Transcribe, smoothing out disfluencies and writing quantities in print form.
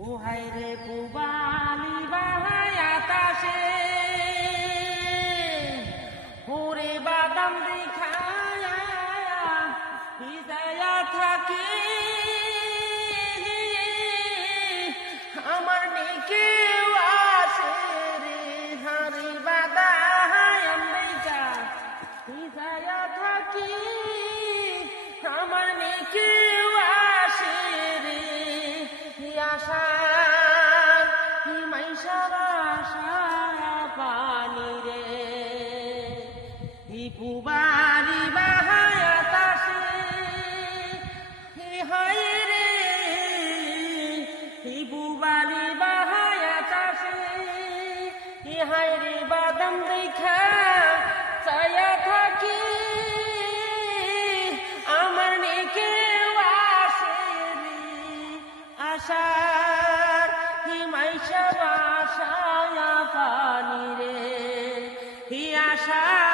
ওহাই রে পুবালি বাহাই আতাশে ওরে বাদাম দেখায়া ভিজায়া থাকি আমার নিকে আসে রে হারি বাদাম দেখা ভিজায়া থাকি আমার নিকে আসে রে আশার মাইশার আশা পানি রে পুবালি বাহাই আতাশে হাই রে পুবালি বাহাই আতাশে হাই রে বাদাম দেখা চায়া থাকি আমার নিকে আসে রে আশার মাইশার আশা পানি রে আশা